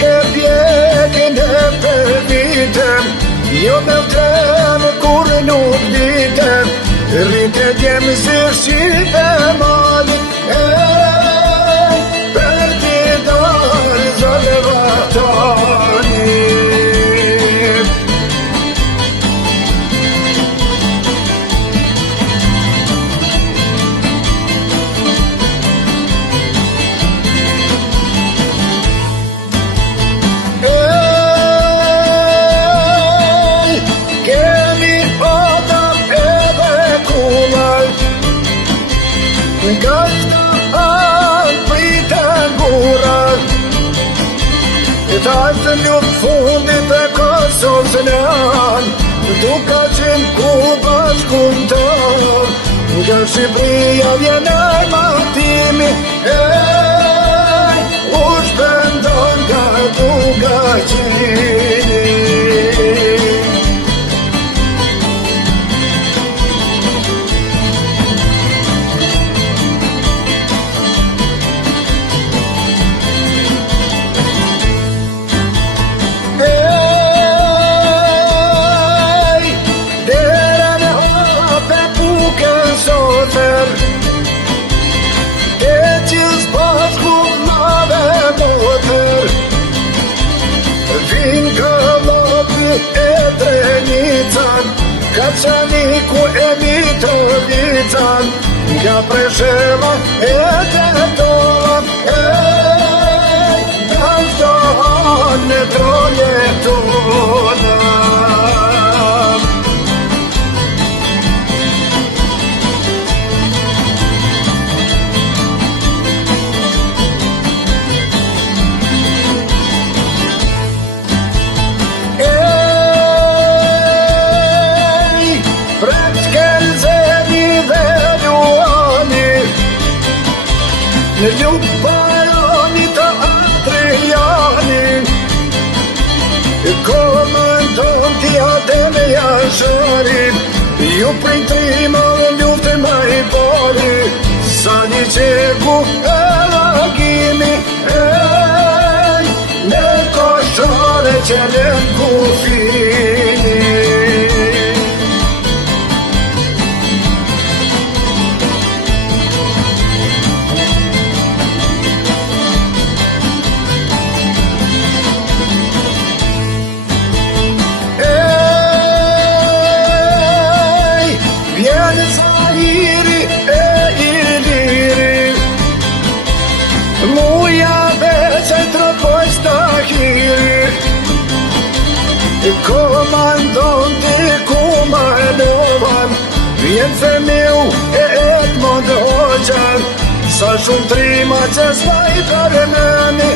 ke pjekin e për vitëm, jo me vëtëm kur nuk ditëm, rrite djemë si shqipe malit, për ti dalë zale vatani. Nga shta anë pritën gurat, ta është lutë fundit e Kosovës në anë, duka qenë ku bashkun tonë, nga Shqipëria vjen armatimi, u shpëndon nga duka qini. Kaçaniku e Mitrovican, nga Presheva e Tetova, dalë në troje tona. Në ljubë baroni të Adrianin, komën tonë t'ja dhe me jasharin, ju prin trima në luftë më i bori, sa një qeku e lagimi, në koshare që në kufini. Komandanti Kumanovan, vjen Femiu e Edmond Hoxhan, sa shumë trima që s'vaj kërënëni,